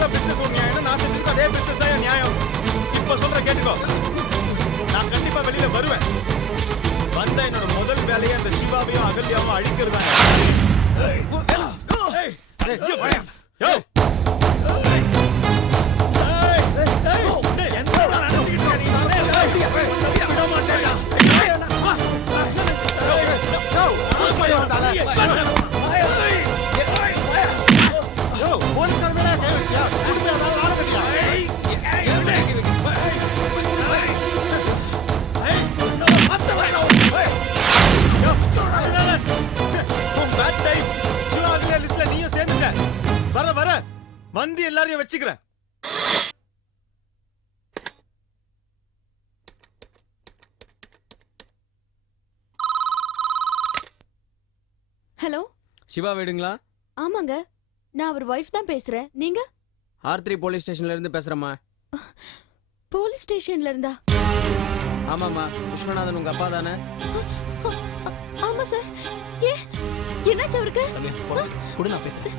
செஞ்சதுல business ஒரு நியாயம், நான் செஞ்சதுக்கு அதே பிசினஸ் தான் நியாயம். இப்ப சொல்ற கேட்டுக்கோ, நான் கண்டிப்பா வெளியில வருவேன். வந்த என்னோட முதல் வேலையை அந்த சிவாவையும் அகல்யாவும் அழிக்கிறதா. வந்து எல்லாரையும் வச்சுக்கிறேன். ஹலோ, சிவா வீடுங்களா? ஆமாங்க, நான் அவர் வைஃப் தான் பேசுறேன். நீங்க? R3 போலீஸ் ஸ்டேஷன்ல இருந்து பேசுறேம்மா. போலீஸ் ஸ்டேஷன்ல இருந்தா? ஆமாம்மா, விஸ்வநாதன் உங்க அப்பா தானே? ஆமா சார். ஏ, என்னாச்சு அவருக்கு? கூட நான் பேசுறேன்.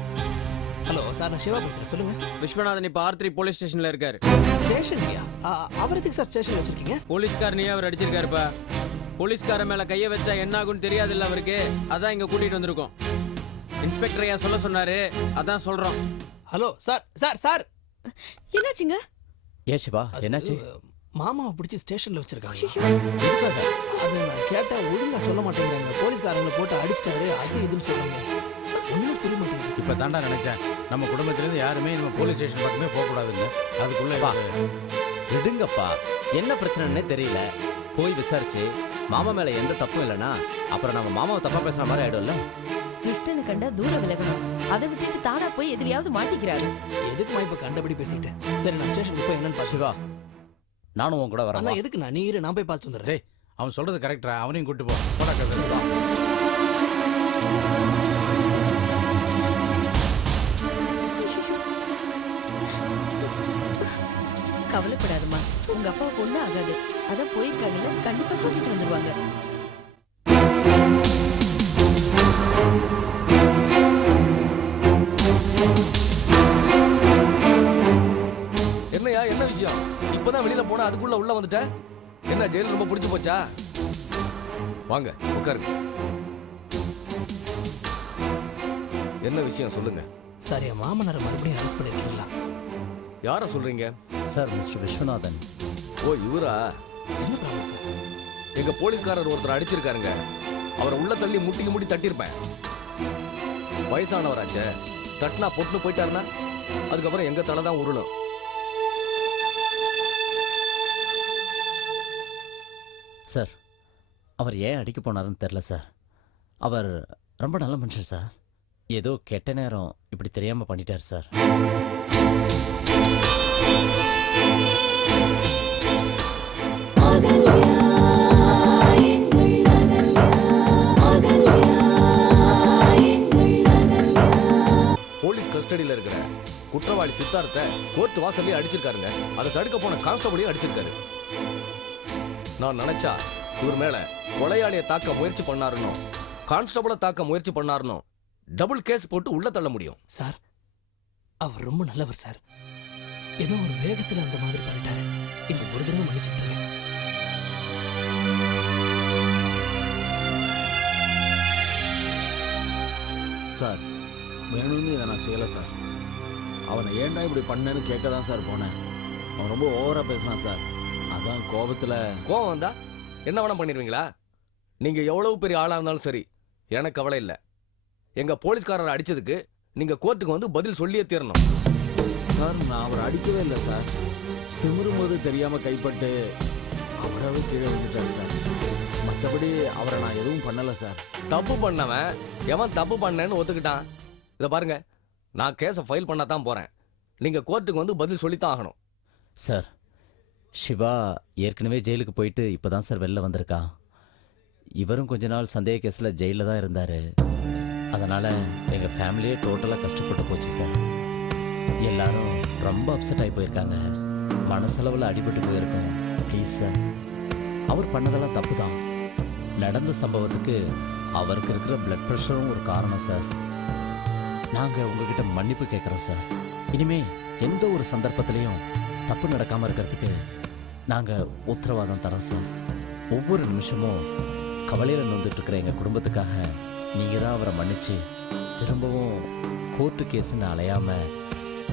ஹலோ சார், நான் சிவா பேசுறேன். சொல்லுங்க. விஸ்வநாதன் இப்ப R3 போலீஸ் ஸ்டேஷன்ல இருக்காரு. ஸ்டேஷன்லயா? அவர் எதுக்கு சார் ஸ்டேஷன்ல வச்சிருக்கீங்க? போலீஸ்காரனையே அவர் அடிச்சிருக்காருப்பா. போலீஸ்கார மேல கைய வச்சா என்ன ஆகும்னு தெரியாதுல்ல அவருக்கு. அதான் இங்க கூட்டிட்டு வந்திருக்கோம். இன்ஸ்பெக்டர் ஐயா சொல்ல சொன்னாரு, அதான் சொல்றோம். ஹலோ சார், சார் சார் என்னாச்சுங்க? ஏ சிவா, என்னாச்சு? மாமாவை பிடிச்சி ஸ்டேஷன்ல வச்சிருக்காங்க. அது நான் கேட்டா ஒழுங்கா சொல்ல மாட்டேங்கிறாங்க. போலீஸ்காரங்களை போட்டு அடிச்சிட்டாரு, அது இதுன்னு சொல்றாங்க. ஒன்றும் புரிய மாட்டேங்குது. இப்ப தாண்டா நினைச்சேன், நம்ம குடும்பத்திலிருந்து யாருமே நம்ம போலீஸ் ஸ்டேஷன் பக்கமே போக கூடாதுங்க. அதுக்குள்ள விடுங்கப்பா, என்ன பிரச்சனைன்னே தெரியல. போய் விசாரிச்சு மாமா மேல எந்த தப்பும் இல்லைன்னா அப்புறம் நம்ம மாமாவை தப்பா பேசுற மாதிரி ஆயிடும்ல. துஷ்டனு கண்டா தூர விலகணும். அதை விட்டுட்டு தானா போய் எதிரியாவது மாட்டிக்கிறாரு. எதுக்குமா இப்ப கண்டபடி பேசிட்டேன்? சரி, நான் ஸ்டேஷனுக்கு போய் என்னன்னு பாத்து. சிவா, நானும் உன் கூட வரேன். அண்ணா எதுக்கு? நான் நீரு நான் போய் பார்த்து வந்துடுறேன். அவன் சொல்றது கரெக்டா, அவனையும் கூட்டு போ. போடா கதை. கவலைப்படாதம்மா, உங்க அப்பாவுக்கு ஒண்ணும் ஆகாது. அதான் போயிருக்காங்கல்ல, கண்டிப்பா கூட்டிட்டு வந்துருவாங்க. என்னையா, என்ன விஷயம்? இப்பதான் வெளியில போனா அதுக்குள்ள உள்ள வந்துட்ட. என்ன ஜெயில் ரொம்ப பிடிச்சு போச்சா? வாங்க உட்காருங்க. என்ன விஷயம் சொல்லுங்க. சார், என் மாமனாரை மறுபடியும் அரெஸ்ட் பண்ணிருக்கீங்களா? யார சொல்றீங்க? Sir, mister Viswanathan. ஓ, இவரா? என்ன ப்ராப்ளம் சார்? எங்க போலீஸ்காரர் ஒருத்தர் அடிச்சிருக்காருங்க. அவரை உள்ள தள்ளி முட்டிக்கு முட்டி தட்டியிருப்பேன். வயசானவராச்சே, தட்டினா பொட்டுன்னு போயிட்டாருன்னா அதுக்கப்புறம் எங்க தலை தான் உருளும். சார், அவர் ஏன் அடிக்க போனாருன்னு தெரில சார். அவர் ரொம்ப நல்ல மனுஷன் சார். ஏதோ கெட்ட நேரம் இப்படி தெரியாம பண்ணிட்டார் சார். போலீஸ் கஸ்டடியில இருக்கிற குற்றவாளி சித்தார்த்தை கோர்ட் வாசல்லே அடிச்சிருக்காருங்க. அதை தடுக்க போன கான்ஸ்டபிளையும் அடிச்சிருக்காரு. நான் நினைச்சா இவர் மேல கொலையாளியை தாக்க முயற்சி பண்ணாருன்னு, கான்ஸ்டபிளை தாக்க முயற்சி பண்ணாருன்னு டபுள் கேஸ் போட்டு உள்ள தள்ள முடியும். சார், அவர் ரொம்ப நல்லவர் சார். ஏதோ ஒரு வேகத்துல அந்த மாதிரி பண்ணிட்டாரு. இந்த ஒரு தடவை மன்னிச்சுட்டு சார், வேணும்னு இதை நான் செய்யலை சார். அவனை ஏன்டா இப்படி பண்ணேன்னு கேட்க தான் சார் போனேன். அவன் ரொம்ப ஓவரா பேசினான் சார். அதான் கோபம் வந்தா என்ன வேணா பண்ணிடுவீங்களா? நீங்க எவ்வளவு பெரிய ஆளா இருந்தாலும் சரி, எனக்கு கவலை இல்லை. எங்க போலீஸ்காரரை அடிச்சதுக்கு நீங்க கோர்ட்டுக்கு வந்து பதில் சொல்லியே தீரணும். சார், நான் அவரை அடிக்கவே இல்லை சார். திமிரும்போது தெரியாம கைப்பட்டு அவராவே கீழே விழுந்துட்டார் சார். மற்றபடி அவரை நான் எதுவும் பண்ணலை சார். தப்பு பண்ணவன் எவன் தப்பு பண்ணேன்னு ஒத்துக்கிட்டான். இதை பாருங்க, நான் கேஸை ஃபைல் பண்ண தான் போறேன். நீங்க கோர்ட்டுக்கு வந்து பதில் சொல்லித்தான் ஆகணும். சார், சிவா ஏற்கனவே ஜெயிலுக்கு போயிட்டு இப்போதான் சார் வெளில வந்திருக்கான். இவரும் கொஞ்ச நாள் சந்தேக கேஸில் ஜெயிலில் தான் இருந்தார். அதனால் எங்கள் ஃபேமிலியே டோட்டலாக கஷ்டப்பட்டு போச்சு சார். எல்லாரும் ரொம்ப அப்செட் ஆகி போயிருக்காங்க. மனசளவில் அடிபட்டு போயிருக்கோம். ப்ளீஸ் சார், அவர் பண்ணதெல்லாம் தப்பு தான். நடந்த சம்பவத்துக்கு அவருக்கு இருக்கிற பிளட் ப்ரெஷரும் ஒரு காரணம் சார். நாங்கள் உங்ககிட்ட மன்னிப்பு கேட்குறோம் சார். இனிமே எந்த ஒரு சந்தர்ப்பத்திலையும் தப்பு நடக்காம இருக்கிறதுக்கு நாங்க உத்தரவாதம் தரோம் சார். ஒவ்வொரு நிமிஷமும் கவலையில நொந்துட்டு இருக்கிற எங்க குடும்பத்துக்காக நீங்க தான் அவரை மன்னிச்சு திரும்பவும் கோர்ட்டு கேஸ்ன்னு அலையாம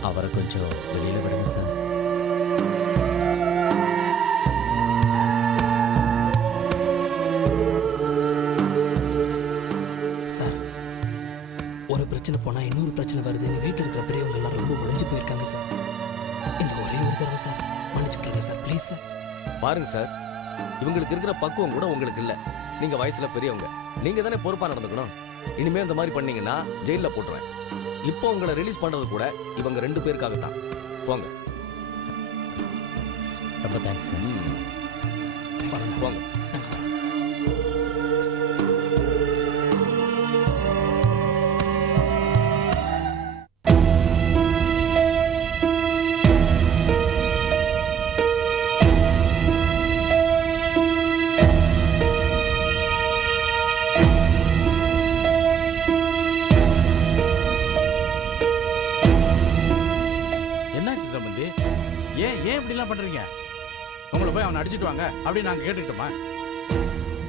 அவரை கொஞ்சம் வெளியில விடுங்க சார். சார், ஒரு பிரச்சனை போனா இன்னொரு பிரச்சனை வருதுன்னு வீட்டில் இருக்கிற பெரியவங்க எல்லாம் ரொம்ப உழைஞ்சு போயிருக்காங்க சார். இந்த ஒரே ஒரு தடவை சார் மன்னிச்சு விட்டுருங்க சார், ப்ளீஸ் சார். பாருங்க சார், இவங்களுக்கு இருக்கிற பக்குவம் கூட உங்களுக்கு இல்ல. நீங்க வயசுல பெரியவங்க, நீங்க தானே பொறுப்பா நடந்துக்கணும். இனிமே இந்த மாதிரி பண்ணீங்கன்னா ஜெயில போட்டுருவேன். இப்போ உங்களை ரிலீஸ் பண்றது கூட இவங்க 2 பேருக்காக தான். போங்க. ரொம்ப தேங்க்ஸ் சார். போங்க. என்னாச்சு சம்பந்தி? ஏன் இப்படிலாம் பண்றீங்க? உங்களை போய் அவனை அடிச்சிட்டு வாங்க அப்படின்னு நாங்க கேட்டுக்கிட்டோமா?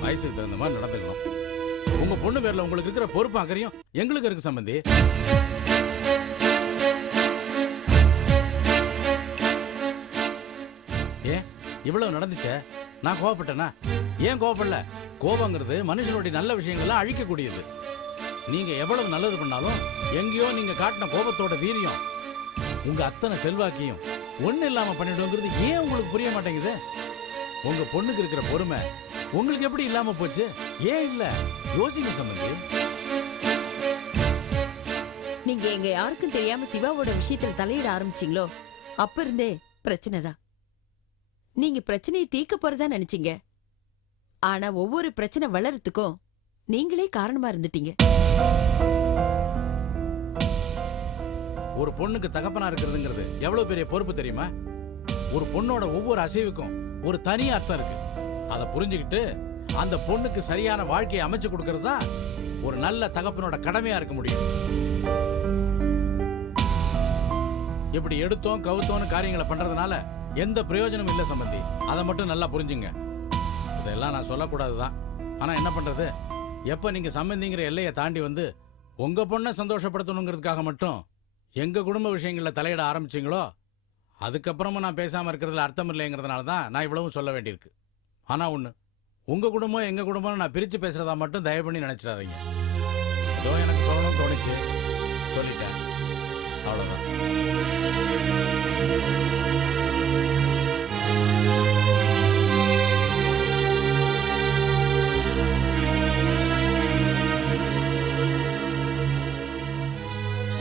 வயசுக்கு தகுந்த மாதிரி நடந்துக்கணும். உங்க பொண்ணு பேர்ல உங்களுக்கு இருக்கிற பொறுப்பு அக்கறையும் எங்களுக்கு இருக்கு சம்பந்தி. ஏன் இவ்வளவு நடந்துச்சே? நான் கோவப்பட்டேனா? ஏன் கோவப்படல? கோபங்கிறது மனுஷனுடைய நல்ல விஷயங்கள்லாம் அழிக்கக்கூடியது. நீங்க எவ்வளவு நல்லது பண்ணாலும் எங்கேயோ நீங்க காட்டின கோபத்தோட வீரியம் உங்க அத்தனை செல்வாக்கியும் ஒண்ணு இல்லாம பண்ணிடுங்கிறது ஏன் உங்களுக்கு புரிய மாட்டேங்குது? உங்க பொண்ணுக்கு இருக்கிற பொறுமை உங்களுக்கு எப்படி இல்லாம போச்சு? ஏன் இல்ல? யோசிங்க சம்பந்தி. நீங்க எங்க யாருக்கும் தெரியாம சிவாவோட விஷயத்துல தலையிட ஆரம்பிச்சீங்களோ அப்ப இருந்தே பிரச்சனை தான். நீங்க பிரச்சனையை தீர்க்க போறதா நினைச்சீங்க. ஆனா ஒவ்வொரு பிரச்சனை வளர்றதுக்கும் நீங்களே காரணமா இருந்துட்டீங்க. ஒரு பொண்ணுக்கு தகப்பனா இருக்கிறதுங்கிறது எவ்வளவு பெரிய பொறுப்பு தெரியுமா? ஒரு பொண்ணோட ஒவ்வொரு அசைவுக்கும் ஒரு தனி அர்த்தம் இருக்கு. அதை புரிஞ்சுக்கிட்டு அந்த பொண்ணுக்கு சரியான வாழ்க்கையை அமைச்சு கொடுக்கறது தான் ஒரு நல்ல தகப்பனோட கடமையா இருக்க முடியும். இப்படி எடுத்தோம் கவுத்தோன்னு காரியங்களை பண்றதுனால எந்த பிரயோஜனமும் இல்ல சம்பந்தி. அதை மட்டும் நல்லா புரிஞ்சுங்க. இதெல்லாம் நான் சொல்லக்கூடாதுதான். ஆனா என்ன பண்றது? எப்ப நீங்க சம்பந்திங்கிற எல்லையை தாண்டி வந்து உங்க பொண்ணை சந்தோஷப்படுத்தணுங்கிறதுக்காக மட்டும் எங்க குடும்ப விஷயங்கள்ல தலையிட ஆரம்பிச்சீங்களோ அதுக்கப்புறமா நான் பேசாம இருக்கிறதுல அர்த்தம் இல்லைங்கிறதுனால தான் நான் இவ்வளவும் சொல்ல வேண்டியிருக்கு. ஆனா ஒண்ணு, உங்க குடும்பம் எங்க குடும்பம் நான் பிரிச்சு பேசுறதா மட்டும் தயவு பண்ணி நினைச்சிடாதீங்க. ஏதோ எனக்கு சொல்லணும்னு தோணுச்சு, சொல்லிட்டேன், அவ்வளவுதான்.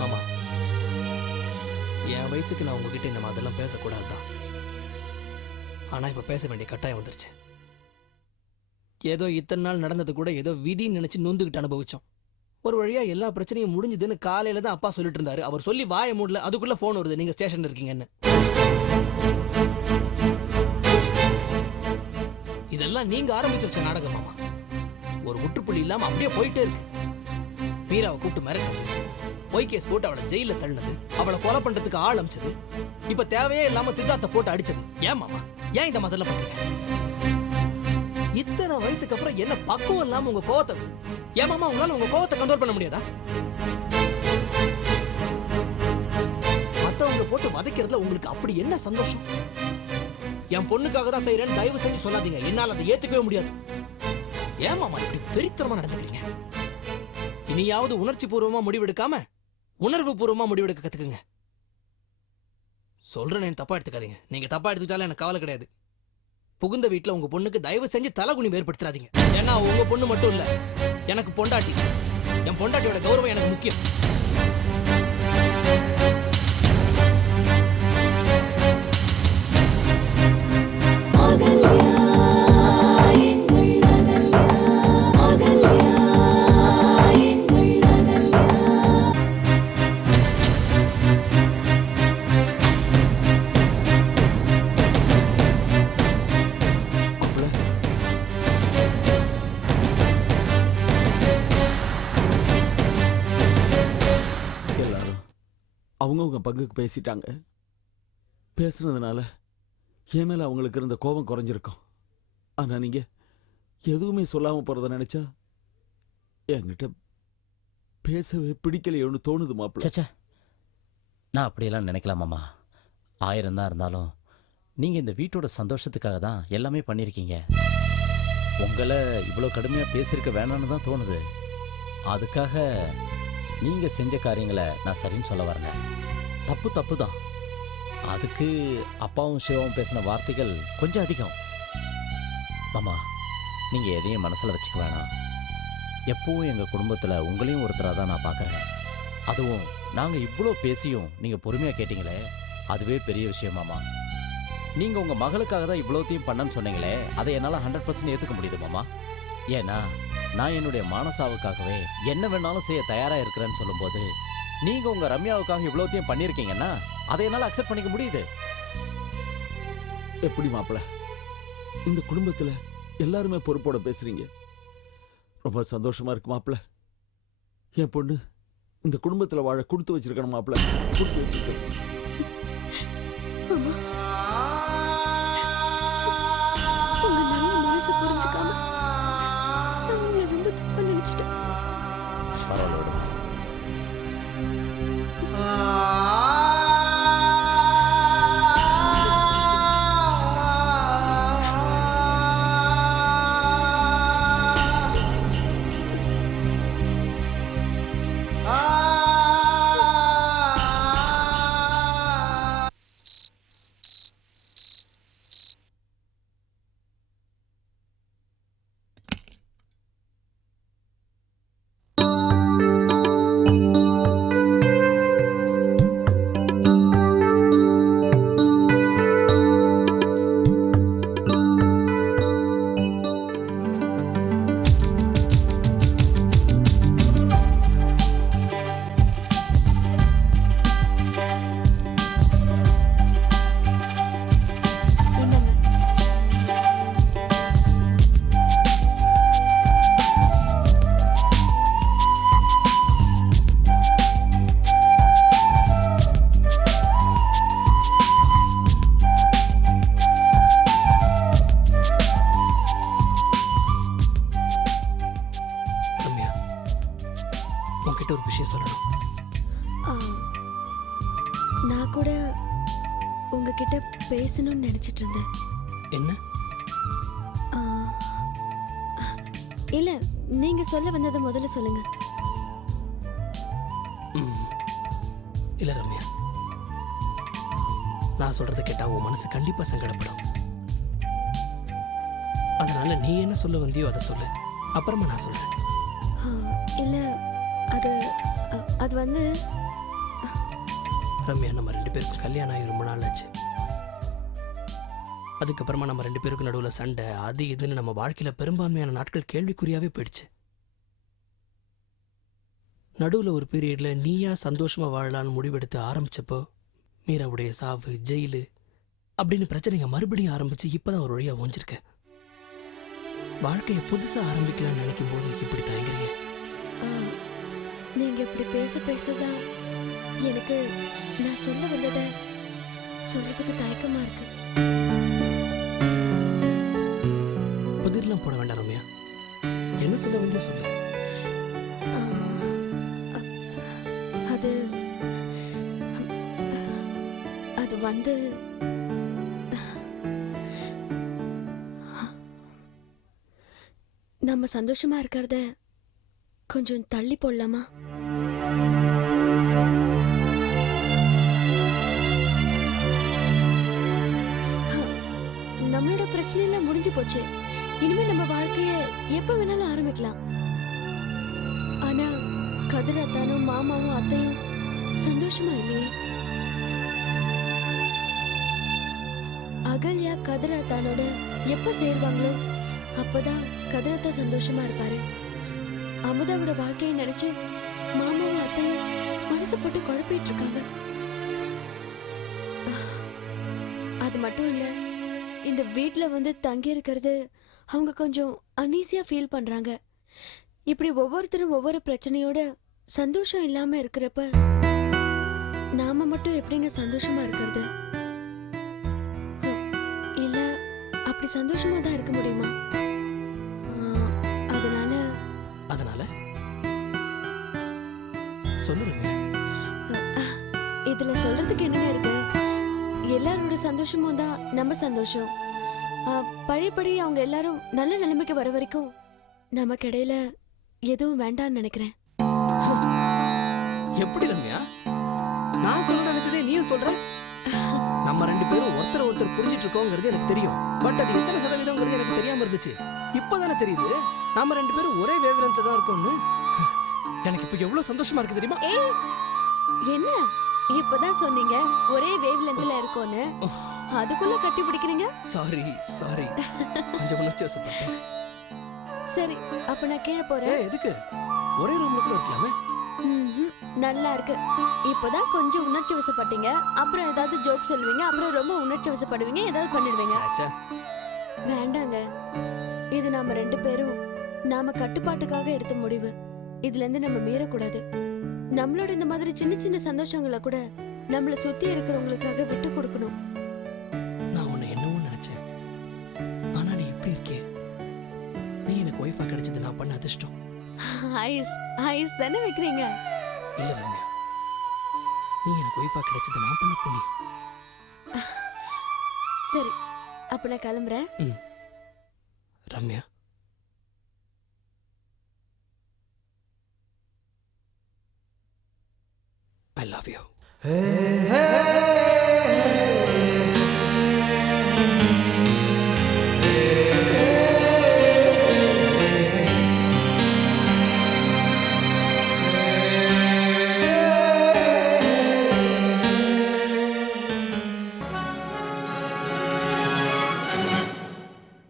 ஆமா, என் வயசுக்கு நான் உங்ககிட்ட இந்த மாதிரிலாம் பேசக்கூடாதுதான். ஆனா இப்ப பேச வேண்டிய கட்டாயம் வந்துருச்சு. ஏதோ இத்தனை நாள் நடந்தது கூட ஏதோ விதின்னு நினைச்சு நொந்துகிட்டு அனுபவிச்சோம். ஒரு வழியா எல்லா பிரச்சனையும் முடிஞ்சதுன்னு காலையில தான் அப்பா சொல்லிட்டு இருந்தாரு. அவர் சொல்லி வாய மூடல, அதுக்குள்ள போன் வருது, நீங்க ஸ்டேஷன்ல இருக்கீங்கன்னு. இதெல்லாம் நீங்க ஆரம்பிச்சு வச்ச நாடகமாமா. ஒரு முற்றுப்புள்ளி இல்லாம அப்படியே போயிட்டே இருக்கு. மீராவை கூப்பிட்டு மிரட்டினது, பொய் கேஸ் போட்டு அவளை ஜெயில தள்ளினது, அவளை கொலை பண்றதுக்கு ஆள் அமைச்சது, இப்ப தேவையே இல்லாம சித்தார்த்த போட்டு அடிச்சது. ஏன் மாமா, ஏன் இந்த மாதிரிலாம் பண்றீங்க? இத்தனை வயசுக்கு அப்புறம் என்ன பக்குவம் இல்லாம உங்க கோவத்தை, ஏன் மாமா உங்களால உங்க கோவத்தை கண்ட்ரோல் பண்ண முடியாதா? மத்தவங்க போட்டு வதைக்கிறதுல உங்களுக்கு அப்படி என்ன சந்தோஷம்? என் பொண்ணுக்காக தான் செய்யறேன்னு தயவு செஞ்சு சொல்லாதீங்க. என்னால அதை ஏத்துக்கவே முடியாது. ஏன் மாமா இப்படி வெறித்தனமா நடந்துக்கிறீங்க? இனியாவது உணர்ச்சி பூர்வமா முடிவெடுக்காம உணர்வு பூர்வமா முடிவெடுக்க கத்துக்குங்க. சொல்றேன், தப்பா எடுத்துக்காதீங்க. நீங்க தப்பா எடுத்துக்கிட்டாலும் எனக்கு கவலை கிடையாது. புகுந்த வீட்டுல உங்க பொண்ணுக்கு தயவு செஞ்சு தலகுனி ஏற்படுத்தாதீங்க. ஏன்னா உங்க பொண்ணு மட்டும் இல்ல, எனக்கு பொண்டாட்டி. என் பொண்டாட்டியோட கௌரவம் எனக்கு முக்கியம். அவங்க பங்குக்கு பேசிட்டாங்க. பேசுனதுனால என் மேல அவங்களுக்கு இருந்த கோபம் குறைஞ்சிருக்கும். ஆனா நீங்க எதுவுமே சொல்லாம போறத நினைச்சா என்கிட்ட பேசவே பிடிக்கலையோன்னு தோணுது மாப்பிள்ள. சச்சா, நான் அப்படியெல்லாம் நினைக்கலாமாம்மா. 1000 தான் இருந்தாலும் நீங்கள் இந்த வீட்டோட சந்தோஷத்துக்காக தான் எல்லாமே பண்ணியிருக்கீங்க. உங்களை இவ்வளோ கடுமையாக பேசியிருக்க வேணான்னு தான் தோணுது. அதுக்காக நீங்கள் செஞ்ச காரியங்களை நான் சரின்னு சொல்ல வரல. தப்பு தப்பு தான். அதுக்கு அப்பாவும் சிவாவும் பேசின வார்த்தைகள் கொஞ்சம் அதிகம். மாமா, நீங்கள் எதையும் மனசில் வச்சுக்க வேணாம். எப்பவும் எங்கள் குடும்பத்தில் உங்களையும் ஒருத்தராக தான் நான் பார்க்குறேன். அதுவும் நாங்கள் இவ்வளோ பேசியும் நீங்கள் பொறுமையாக கேட்டீங்களே, அதுவே பெரிய விஷயம் மாமா. நீங்கள் உங்கள் மகளுக்காக தான் இவ்வளோத்தையும் பண்ணன்னு சொன்னீங்களே, அதை என்னால் 100% ஏற்றுக்க முடியுது மாமா. ஏன்னா நான் என்னுடைய மானசாவுக்காகவே என்ன வேணாலும் செய்ய தயாராக இருக்கிறேன்னு சொல்லும்போது, நீங்கள் உங்கள் ரம்யாவுக்காக இவ்வளோத்தையும் பண்ணியிருக்கீங்கன்னா அதை என்னால் அக்செப்ட் பண்ணிக்க முடியுது. எப்படி மாப்பிள்ள, இந்த குடும்பத்துல எல்லாருமே பொறுப்போட பேசுறீங்க. ரொம்ப சந்தோஷமா இருக்கு மாப்பிள்ள. என் பொண்ணு இந்த குடும்பத்துல வாழ கொடுத்து வச்சிருக்கணும் மாப்பிள்ள, கொடுத்து வச்சிருக்கணும். மாமா, உங்க நல்ல மனசை புரிஞ்சுக்காம நான் உங்களை ரொம்ப தப்பா நினைச்சிட்டேன். பரவாயில்ல விடுங்க. ரம்யா, உன்கிட்ட ஒரு விஷயம் சொல்லணும். ஆ, நான் கூட உங்ககிட்ட பேசணும்னு நினைச்சிட்டு இருந்தேன். என்ன? ஆ, இல்ல, நீங்க சொல்ல வந்ததை முதல்ல சொல்லுங்க. இல்ல ரம்யா, நான் சொல்றதை கேட்டா உன் மனசு கண்டிப்பா சங்கடப்படும். அதனால நீ என்ன சொல்ல வந்தியோ அதை சொல்லு, அப்புறமா நான் சொல்றேன். ஆ, இல்ல, அது அது வந்து ரம்யா, நம்ம 2 பேருக்கும் கல்யாணம் ஆகி ரொம்ப நாள் ஆச்சு. அதுக்கப்புறமா நம்ம 2 பேருக்கும் நடுவில் சண்டை, அது இதுன்னு நம்ம வாழ்க்கையில பெரும்பான்மையான நாட்கள் கேள்விக்குறியாவே போயிடுச்சு. நடுவில் ஒரு பீரியட்ல நீயா சந்தோஷமா வாழலான்னு முடிவெடுத்து ஆரம்பிச்சப்போ மீராவுடைய சாவு, ஜெயிலு அப்படின்னு பிரச்சனைங்க மறுபடியும் ஆரம்பிச்சு இப்பதான் ஒரு வழியா ஓஞ்சிருக்க. வாழ்க்கையை புதுசா ஆரம்பிக்கலாம்னு நினைக்கும் போது இப்படி தயங்குறீங்க. ஆ, நீங்க இப்படி பேசதான் எனக்கு நான் சொல்ல வந்ததை சொல்றதுக்கு தயக்கமா இருக்கு. பதிரெல்லாம் போட வேண்டாம் ரம்யா, என்ன சொல்ல வந்து சொல்லு. ஆ, அது அது வந்து நம்ம சந்தோஷமா இருக்கிறத கொஞ்சம் தள்ளி போடலாமா? நம்மளோட பிரச்சனை எல்லாம் முடிஞ்சு போச்சு. இனிமே நம்ம வாழ்க்கைய எப்ப வேணாலும் ஆரம்பிக்கலாம். ஆனா கதிரத்தானும் மாமாவும் அத்தையும் சந்தோஷமா இல்லையே. அகல்யா கதிரத்தானோட எப்ப சேருவாங்களோ அப்பதான் கதிரத்தா சந்தோஷமா இருப்பாரு. அமுதாவோட வாழ்க்கையை நினைச்சு மாமாவும் அத்தையும் மனசு போட்டு குழப்பிட்டு இருக்காங்க. அது மட்டும் இல்ல, இந்த வீட்ல வந்து தங்கி இருக்கிறது அவங்க கொஞ்சம் அன்ஈஸியா ஃபீல் பண்றாங்க. இப்படி ஒவ்வொருத்தரும் ஒவ்வொரு பிரச்சனையோட சந்தோஷம் இல்லாம இருக்கிறப்ப நாம மட்டும் எப்படிங்க சந்தோஷமா இருக்கிறது? இல்ல அப்படி சந்தோஷமா தான் இருக்க முடியுமா? அதனால அதனால சொல்லு ரம்யா. இதுல சொல்றதுக்கு என்னங்க இருக்கு? எல்லாரோட சந்தோஷமும் தான் நம்ம சந்தோஷம். பழையபடி அவங்க எல்லாரும் நல்ல நிலைமைக்கு வர வரைக்கும் நமக்கு இடையில எதுவும் வேண்டாம்னு நினைக்கிறேன். எப்படி ரம்யா? நான் சொல்ல நினைச்சதே நீயும் சொல்ற. நம்ம 2 பேரும் ஒருத்தர் புரிஞ்சிட்டு இருக்கோங்கிறது எனக்கு தெரியும். பட் அது எத்தனை சதவீதம்ங்கிறது எனக்கு தெரியாம இருந்துச்சு. இப்பதானே தெரியுது நாம 2 பேரும் ஒரே வேவ்லென்த்ல தான் இருக்கோம்னு. எனக்கு இப்ப எவ்வளவு சந்தோஷமா இருக்கு தெரியுமா? ஏய், என்ன இப்பதான் சொன்னீங்க ஒரே வேவ் லென்த்ல இருக்கோன்னு, அதுக்குள்ள கட்டி பிடிக்கிறீங்க? சாரி கொஞ்சம் உணர்ச்சி வசப்பட்டேன். சரி, அப்ப நான் கீழே போறேன். எதுக்கு? ஒரே ரூம்ல கூட இருக்கலாமே. நல்லா இருக்கு. இப்பதான் கொஞ்சம் உணர்ச்சி வசப்பட்டீங்க, அப்புறம் ஏதாவது ஜோக் சொல்லுவீங்க, அப்புறம் ரொம்ப உணர்ச்சி வசப்படுவீங்க, ஏதாவது பண்ணிடுவீங்க. வேண்டாங்க, இது நாம 2 பேரும் நாம கட்டுப்பாட்டுக்காக எடுத்த முடிவு. இதுல இருந்து நம்ம மீறக்கூடாது. நம்மளோட இந்த மாதிரி சின்ன சின்ன சந்தோஷங்களை கூட நம்மள சுத்தி இருக்கிறவங்களுக்காக விட்டு கொடுக்கணும். நான் உன்னை என்னவோ நினைச்சேன், ஆனா நீ இப்படி இருக்கே. நீ எனக்கு ஒய்ஃபா கிடைச்சது நான் பண்ண அதிர்ஷ்டம். ஐஸ் தானே வைக்கிறீங்க? இல்ல ரம்யா, நீ எனக்கு ஒய்ஃபா கிடைச்சது நான் பண்ண புண்ணியம். சரி, அப்ப நான் கிளம்புறேன். Ramya, I love you.